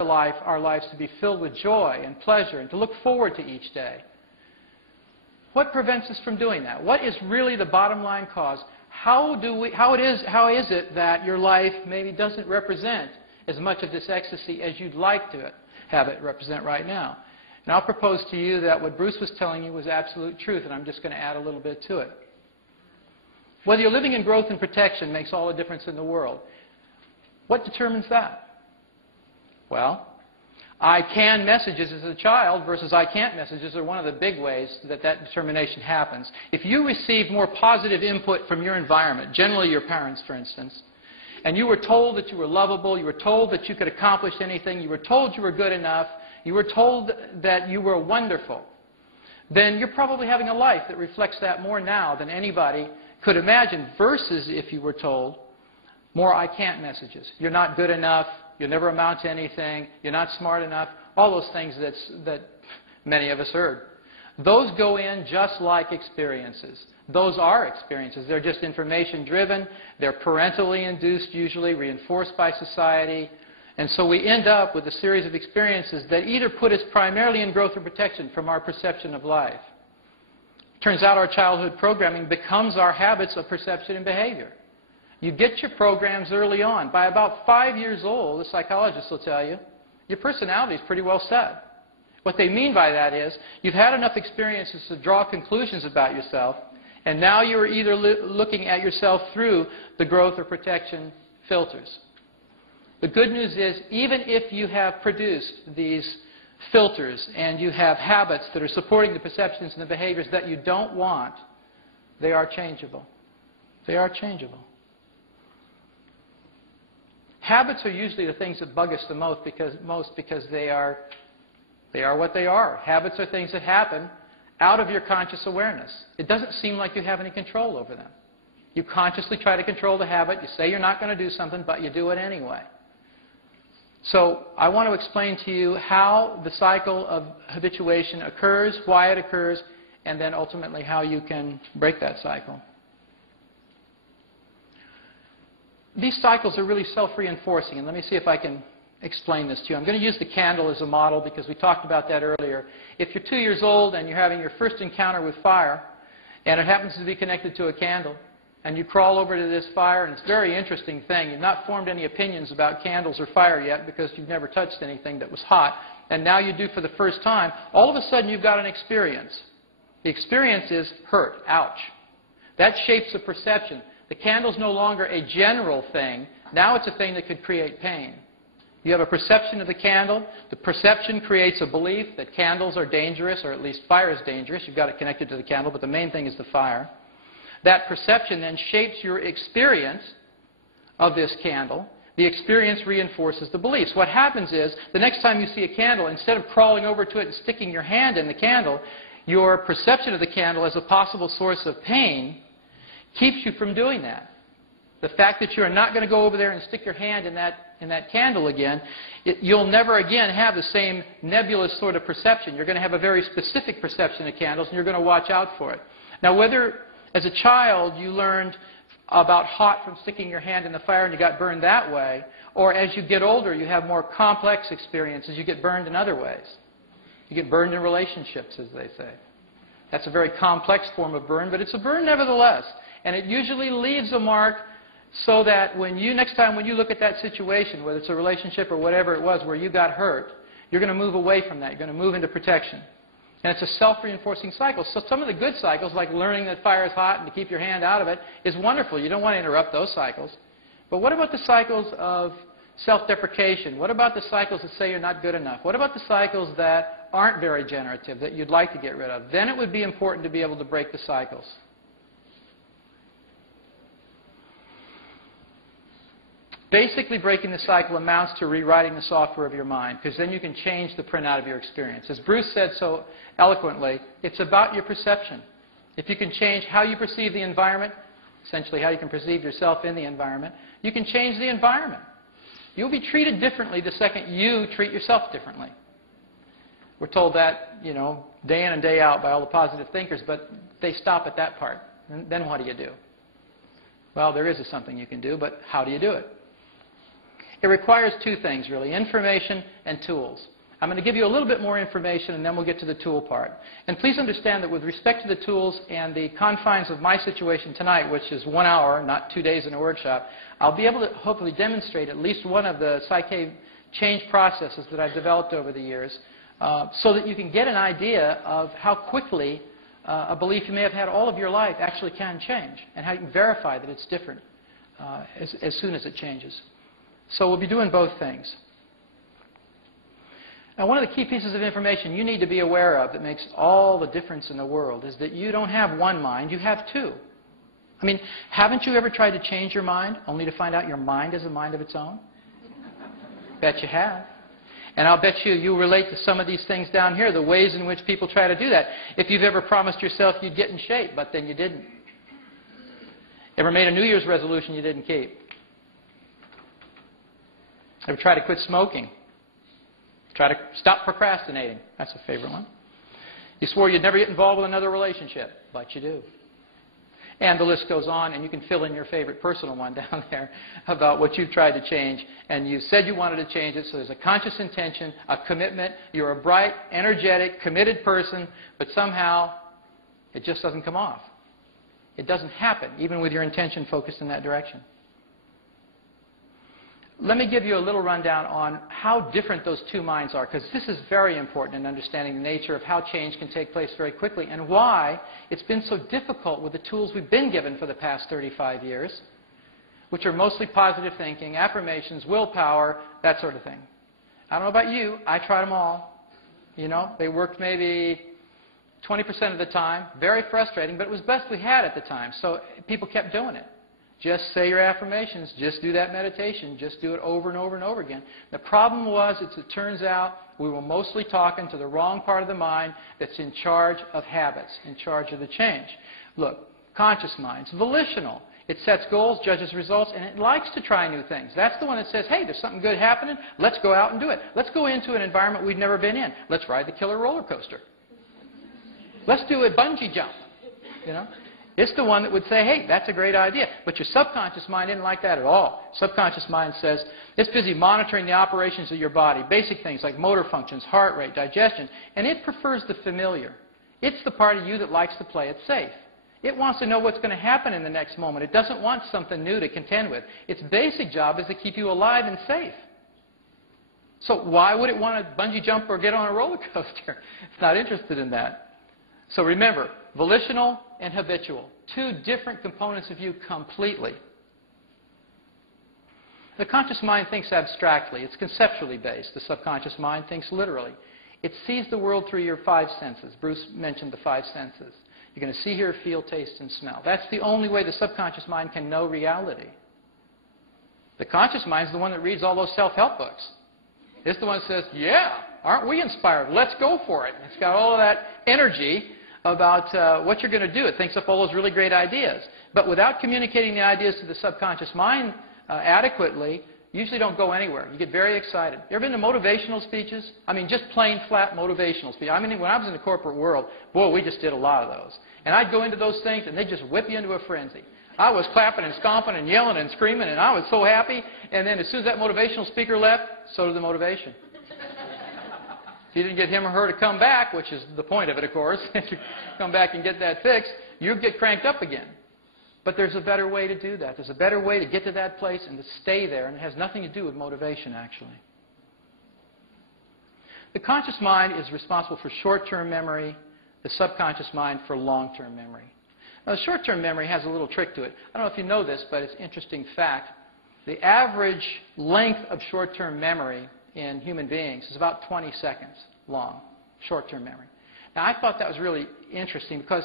our lives to be filled with joy and pleasure and to look forward to each day. What prevents us from doing that? What is really the bottom line cause? How is it that your life maybe doesn't represent as much of this ecstasy as you'd like to have it represent right now? And I'll propose to you that what Bruce was telling you was absolute truth, and I'm just going to add a little bit to it. Whether you're living in growth and protection makes all the difference in the world. What determines that? Well, I can messages as a child versus I can't messages are one of the big ways that that determination happens. If you receive more positive input from your environment, generally your parents, for instance, and you were told that you were lovable, you were told that you could accomplish anything, you were told you were good enough, you were told that you were wonderful, then you're probably having a life that reflects that more now than anybody could imagine, versus if you were told more I can't messages. You're not good enough, you'll never amount to anything, you're not smart enough, all those things that many of us heard. Those go in just like experiences. Those are experiences. They're just information driven, they're parentally induced usually, reinforced by society, and so we end up with a series of experiences that either put us primarily in growth or protection from our perception of life. Turns out our childhood programming becomes our habits of perception and behavior. You get your programs early on. By about 5 years old, the psychologists will tell you, your personality is pretty well set. What they mean by that is, you've had enough experiences to draw conclusions about yourself, and now you're either looking at yourself through the growth or protection filters. The good news is, even if you have produced these filters and you have habits that are supporting the perceptions and the behaviors that you don't want, they are changeable. They are changeable. Habits are usually the things that bug us the most because they are what they are. Habits are things that happen out of your conscious awareness. It doesn't seem like you have any control over them. You consciously try to control the habit. You say you're not going to do something, but you do it anyway. So I want to explain to you how the cycle of habituation occurs, why it occurs, and then ultimately how you can break that cycle. These cycles are really self-reinforcing, and let me see if I can explain this to you. I'm going to use the candle as a model because we talked about that earlier. If you're 2 years old and you're having your first encounter with fire, and it happens to be connected to a candle, and you crawl over to this fire, and it's a very interesting thing. You've not formed any opinions about candles or fire yet because you've never touched anything that was hot, and now you do for the first time. All of a sudden you've got an experience. The experience is hurt, ouch. That shapes the perception. The candle's no longer a general thing. Now it's a thing that could create pain. You have a perception of the candle. The perception creates a belief that candles are dangerous, or at least fire is dangerous. You've got it connected to the candle, but the main thing is the fire. That perception then shapes your experience of this candle. The experience reinforces the beliefs. What happens is, the next time you see a candle, instead of crawling over to it and sticking your hand in the candle, your perception of the candle as a possible source of pain keeps you from doing that. The fact that you're not going to go over there and stick your hand in that candle again, you'll never again have the same nebulous sort of perception. You're going to have a very specific perception of candles, and you're going to watch out for it. Now, whether as a child you learned about hot from sticking your hand in the fire and you got burned that way, or as you get older you have more complex experiences, you get burned in other ways. You get burned in relationships, as they say. That's a very complex form of burn, but it's a burn nevertheless. And it usually leaves a mark so that next time when you look at that situation, whether it's a relationship or whatever it was where you got hurt, you're going to move away from that. You're going to move into protection. And it's a self-reinforcing cycle. So some of the good cycles, like learning that fire is hot and to keep your hand out of it, is wonderful. You don't want to interrupt those cycles. But what about the cycles of self-deprecation? What about the cycles that say you're not good enough? What about the cycles that aren't very generative, that you'd like to get rid of? Then it would be important to be able to break the cycles. Basically, breaking the cycle amounts to rewriting the software of your mind, because then you can change the printout of your experience. As Bruce said so eloquently, it's about your perception. If you can change how you perceive the environment, essentially how you can perceive yourself in the environment, you can change the environment. You'll be treated differently the second you treat yourself differently. We're told that, day in and day out by all the positive thinkers, but they stop at that part. And then what do you do? Well, there is something you can do, but how do you do it? It requires two things, really, information and tools. I'm going to give you a little bit more information, and then we'll get to the tool part. And please understand that with respect to the tools and the confines of my situation tonight, which is 1 hour, not 2 days in a workshop, I'll be able to hopefully demonstrate at least one of the Psyche change processes that I've developed over the years so that you can get an idea of how quickly a belief you may have had all of your life actually can change, and how you can verify that it's different as soon as it changes. So we'll be doing both things. Now, one of the key pieces of information you need to be aware of that makes all the difference in the world is that you don't have one mind, you have two. I mean, haven't you ever tried to change your mind only to find out your mind has a mind of its own? Bet you have. And I'll bet you relate to some of these things down here, the ways in which people try to do that. If you've ever promised yourself you'd get in shape, but then you didn't. Ever made a New Year's resolution you didn't keep? Ever tried to quit smoking? Try to stop procrastinating. That's a favorite one. You swore you'd never get involved with another relationship, but you do. And the list goes on, and you can fill in your favorite personal one down there about what you've tried to change. And you said you wanted to change it, so there's a conscious intention, a commitment. You're a bright, energetic, committed person, but somehow it just doesn't come off. It doesn't happen, even with your intention focused in that direction. Let me give you a little rundown on how different those two minds are, because this is very important in understanding the nature of how change can take place very quickly and why it's been so difficult with the tools we've been given for the past 35 years, which are mostly positive thinking, affirmations, willpower, that sort of thing. I don't know about you. I tried them all. You know, they worked maybe 20% of the time. Very frustrating, but it was the best we had at the time, so people kept doing it. Just say your affirmations. Just do that meditation. Just do it over and over and over again. The problem was, it turns out, we were mostly talking to the wrong part of the mind that's in charge of habits, in charge of the change. Look, conscious mind's volitional. It sets goals, judges results, and it likes to try new things. That's the one that says, hey, there's something good happening. Let's go out and do it. Let's go into an environment we've never been in. Let's ride the killer roller coaster. Let's do a bungee jump. You know? It's the one that would say, hey, that's a great idea. But your subconscious mind isn't like that at all. Subconscious mind says, it's busy monitoring the operations of your body, basic things like motor functions, heart rate, digestion, and it prefers the familiar. It's the part of you that likes to play it safe. It wants to know what's going to happen in the next moment. It doesn't want something new to contend with. Its basic job is to keep you alive and safe. So why would it want to bungee jump or get on a roller coaster? It's not interested in that. So remember, volitional and habitual. Two different components of you completely. The conscious mind thinks abstractly. It's conceptually based. The subconscious mind thinks literally. It sees the world through your five senses. Bruce mentioned the five senses. You're going to see, hear, feel, taste, and smell. That's the only way the subconscious mind can know reality. The conscious mind is the one that reads all those self-help books. It's the one that says, yeah, aren't we inspired? Let's go for it. It's got all of that energy about what you're going to do. It thinks up all those really great ideas. But without communicating the ideas to the subconscious mind adequately, you usually don't go anywhere. You get very excited. You ever been to motivational speeches? I mean, just plain flat motivational speeches. I mean, when I was in the corporate world, boy, we just did a lot of those. And I'd go into those things, and they'd just whip you into a frenzy. I was clapping and stomping and yelling and screaming, and I was so happy. And then as soon as that motivational speaker left, so did the motivation. If you didn't get him or her to come back, which is the point of it, of course, if you come back and get that fixed, you get cranked up again. But there's a better way to do that. There's a better way to get to that place and to stay there, and it has nothing to do with motivation, actually. The conscious mind is responsible for short-term memory, the subconscious mind for long-term memory. Now, the short-term memory has a little trick to it. I don't know if you know this, but it's an interesting fact. The average length of short-term memory in human beings is about 20 seconds long, short-term memory. Now, I thought that was really interesting because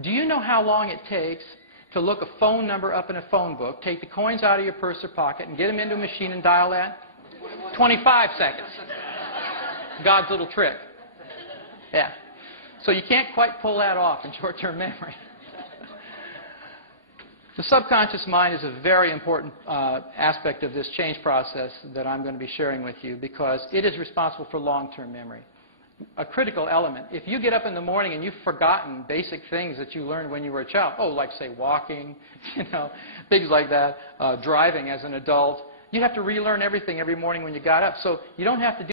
do you know how long it takes to look a phone number up in a phone book, take the coins out of your purse or pocket, and get them into a machine and dial that? 25 seconds. God's little trick. Yeah. So you can't quite pull that off in short-term memory. The subconscious mind is a very important aspect of this change process that I'm going to be sharing with you because it is responsible for long-term memory. A critical element. If you get up in the morning and you've forgotten basic things that you learned when you were a child, like, say, walking, things like that, driving as an adult, you'd have to relearn everything every morning when you got up. So you don't have to do